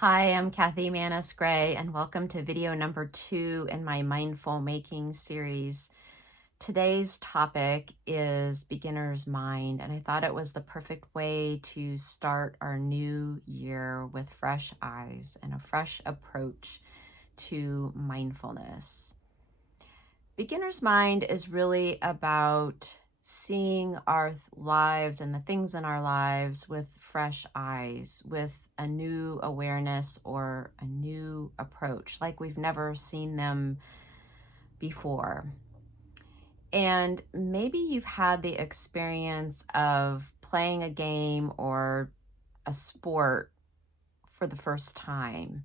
Hi, I'm Kathy Manus-Gray, and welcome to video number 2 in my Mindful Making series. Today's topic is beginner's mind, and I thought it was the perfect way to start our new year with fresh eyes and a fresh approach to mindfulness. Beginner's mind is really about seeing our lives and the things in our lives with fresh eyes, with a new awareness or a new approach, like we've never seen them before. And maybe you've had the experience of playing a game or a sport for the first time,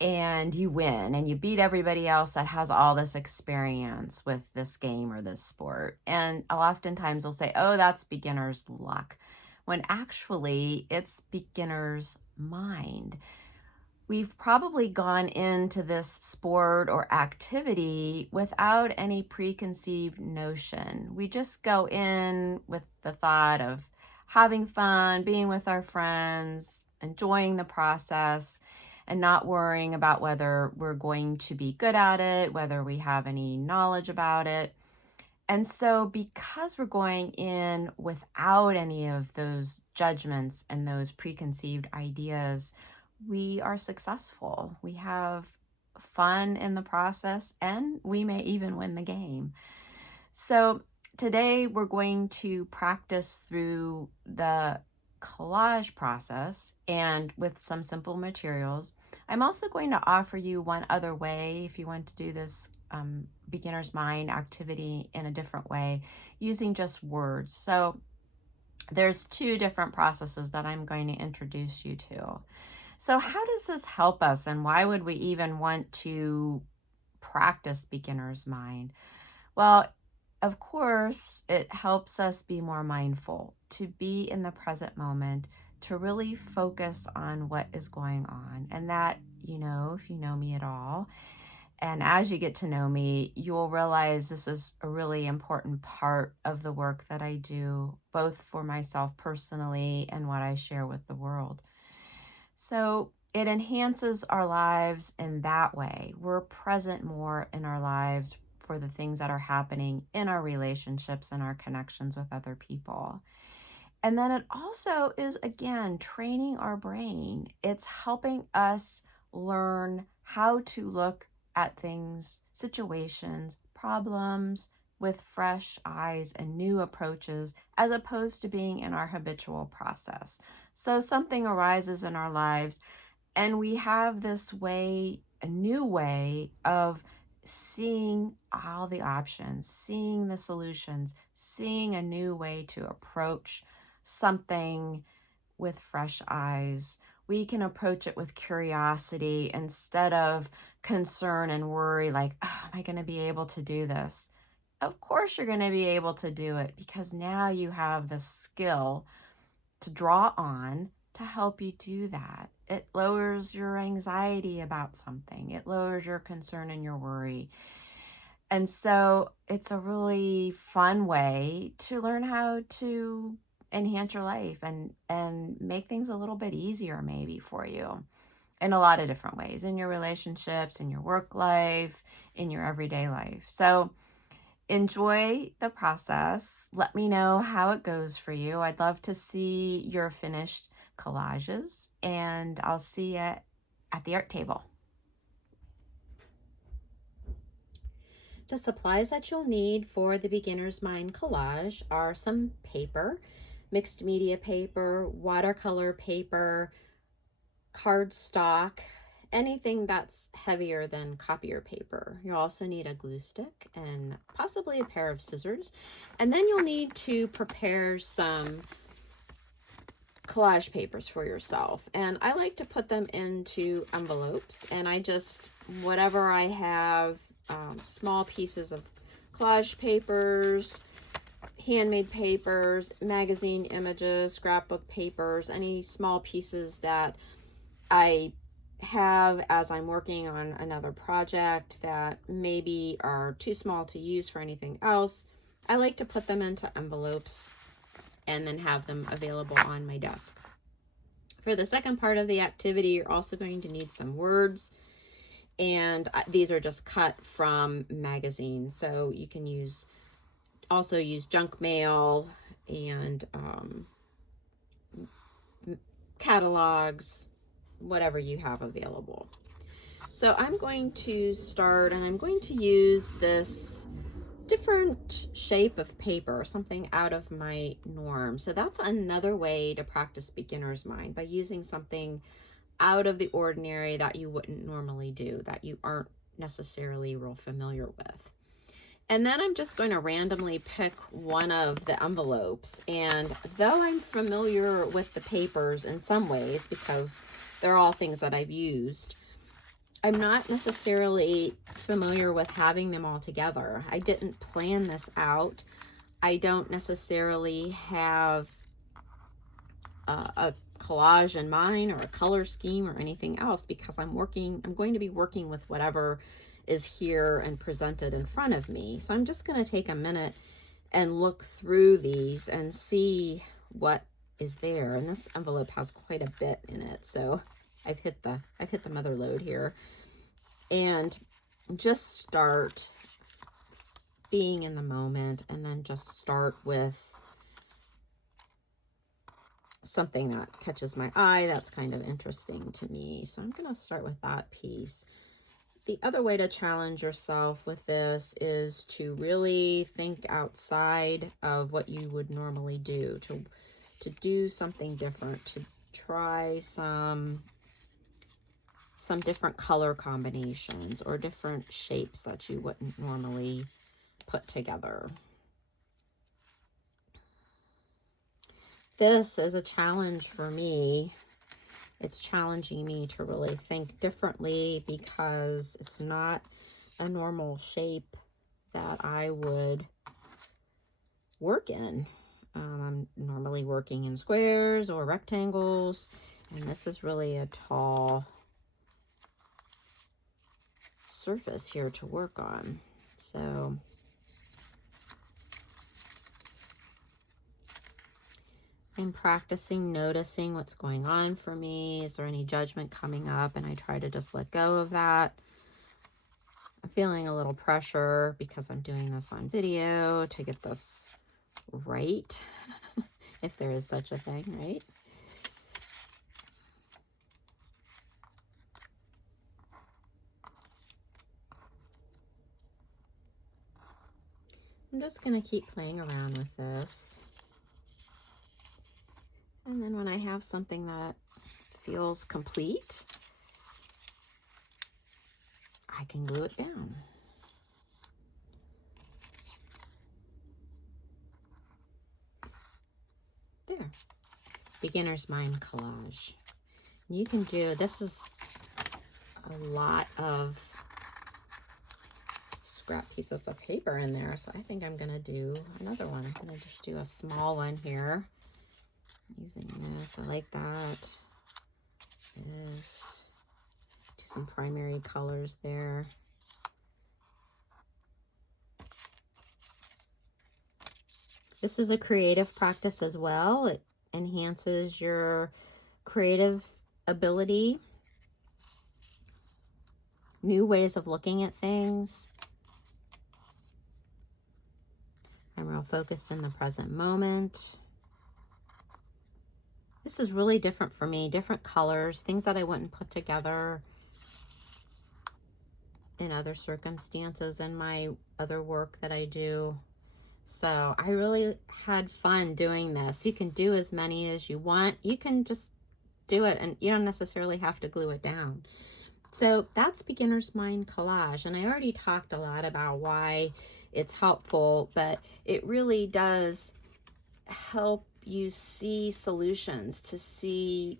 and you win and you beat everybody else that has all this experience with this game or this sport. And oftentimes they'll say, oh, that's beginner's luck, when actually it's beginner's mind. We've probably gone into this sport or activity without any preconceived notion. We just go in with the thought of having fun, being with our friends, enjoying the process, and not worrying about whether we're going to be good at it, whether we have any knowledge about it. And so, because we're going in without any of those judgments and those preconceived ideas, we are successful. We have fun in the process, and we may even win the game. So, today we're going to practice through the collage process and with some simple materials. I'm also going to offer you one other way if you want to do this beginner's mind activity in a different way using just words. So there's two different processes that I'm going to introduce you to. So how does this help us, and why would we even want to practice beginner's mind? Well, of course, it helps us be more mindful, to be in the present moment, to really focus on what is going on. And that, if you know me at all, and as you get to know me, you'll realize this is a really important part of the work that I do, both for myself personally and what I share with the world. So it enhances our lives in that way. We're present more in our lives for the things that are happening in our relationships and our connections with other people. And then it also is, again, training our brain. It's helping us learn how to look at things, situations, problems with fresh eyes and new approaches, as opposed to being in our habitual process. So something arises in our lives, and we have this way, a new way of seeing all the options, seeing the solutions, seeing a new way to approach something with fresh eyes. We can approach it with curiosity instead of concern and worry, like, oh, am I going to be able to do this? Of course, you're going to be able to do it, because now you have the skill to draw on to help you do that. It lowers your anxiety about something, it lowers your concern and your worry. And so it's a really fun way to learn how to enhance your life and make things a little bit easier maybe for you in a lot of different ways, in your relationships, in your work life, in your everyday life. So enjoy the process. Let me know how it goes for you. I'd love to see your finished collages, and I'll see you at the art table. The supplies that you'll need for the beginner's mind collage are some paper, mixed media paper, watercolor paper, cardstock, anything that's heavier than copier paper. You'll also need a glue stick and possibly a pair of scissors. And then you'll need to prepare some collage papers for yourself. And I like to put them into envelopes, and I just, whatever I have, small pieces of collage papers, handmade papers, magazine images, scrapbook papers, any small pieces that I have as I'm working on another project that maybe are too small to use for anything else. I like to put them into envelopes and then have them available on my desk For the second part of the activity, you're also going to need some words, and these are just cut from magazines, so you can also use junk mail and catalogs, whatever you have available. So I'm going to start, and I'm going to use this different shape of paper, something out of my norm. So that's another way to practice beginner's mind, by using something out of the ordinary that you wouldn't normally do, that you aren't necessarily real familiar with. And then I'm just going to randomly pick one of the envelopes. And though I'm familiar with the papers in some ways, because they're all things that I've used, I'm not necessarily familiar with having them all together. I didn't plan this out. I don't necessarily have a collage in mind or a color scheme or anything else, because I'm going to be working with whatever is here and presented in front of me. So I'm just going to take a minute and look through these and see what is there. And this envelope has quite a bit in it, so I've hit the mother lode here. And just start being in the moment, and then just start with something that catches my eye that's kind of interesting to me. So I'm going to start with that piece. The other way to challenge yourself with this is to really think outside of what you would normally do, to do something different, to try some different color combinations or different shapes that you wouldn't normally put together. This is a challenge for me. It's challenging me to really think differently, because it's not a normal shape that I would work in. I'm normally working in squares or rectangles, and this is really a tall surface here to work on. So I'm practicing noticing what's going on for me. Is there any judgment coming up? And I try to just let go of that. I'm feeling a little pressure because I'm doing this on video to get this right, if there is such a thing, right? I'm just going to keep playing around with this. And then when I have something that feels complete, I can glue it down. There. Beginner's Mind collage. You can do, this is a lot of scrap pieces of paper in there, so I think I'm going to do another one. I'm going to just do a small one here. Using this, I like that. This, do some primary colors there. This is a creative practice as well. It enhances your creative ability, new ways of looking at things. I'm real focused in the present moment. This is really different for me, different colors, things that I wouldn't put together in other circumstances in my other work that I do. So I really had fun doing this. You can do as many as you want. You can just do it, and you don't necessarily have to glue it down. So that's Beginner's Mind collage. And I already talked a lot about why it's helpful, but it really does help you see solutions, to see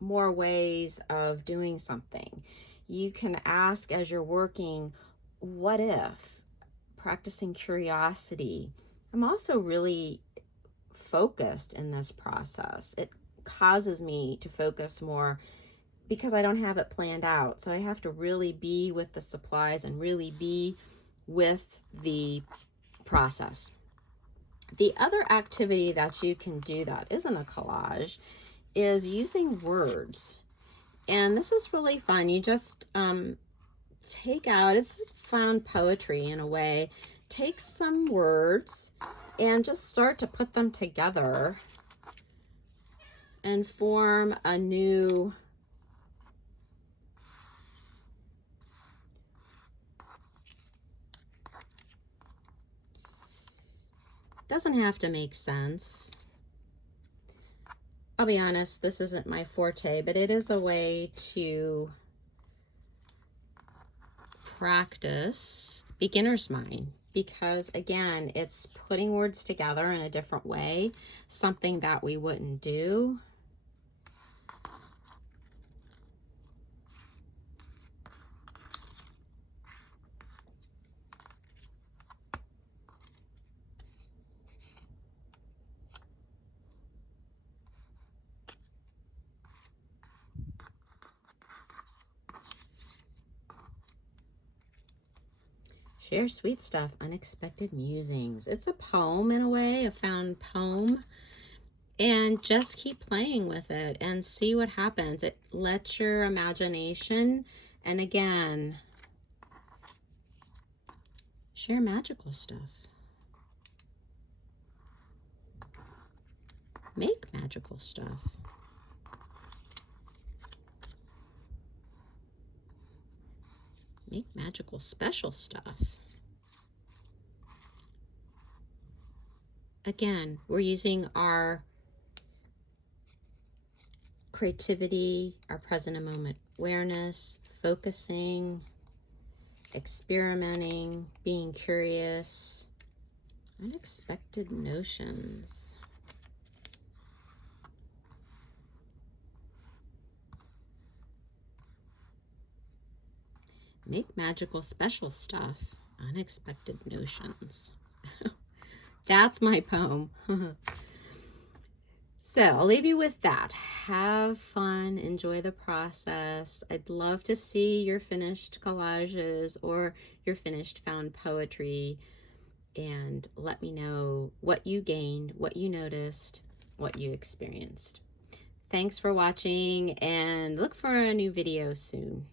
more ways of doing something. You can ask as you're working, what if? Practicing curiosity. I'm also really focused in this process. It causes me to focus more because I don't have it planned out. So I have to really be with the supplies and really be with the process. The other activity that you can do that isn't a collage is using words. And this is really fun. You just take out, it's found poetry in a way, take some words and just start to put them together and form a new doesn't have to make sense. I'll be honest, this isn't my forte, but it is a way to practice beginner's mind, because again, it's putting words together in a different way, something that we wouldn't do. Share sweet stuff, unexpected musings. It's a poem in a way, a found poem. And just keep playing with it and see what happens. It lets your imagination, and again, share magical stuff. Make magical stuff. Make magical special stuff. Again, we're using our creativity, our present and moment awareness, focusing, experimenting, being curious, unexpected notions. Make magical special stuff, unexpected notions. That's my poem. So I'll leave you with that. Have fun, enjoy the process. I'd love to see your finished collages or your finished found poetry, and let me know what you gained, what you noticed, what you experienced. Thanks for watching, and look for a new video soon.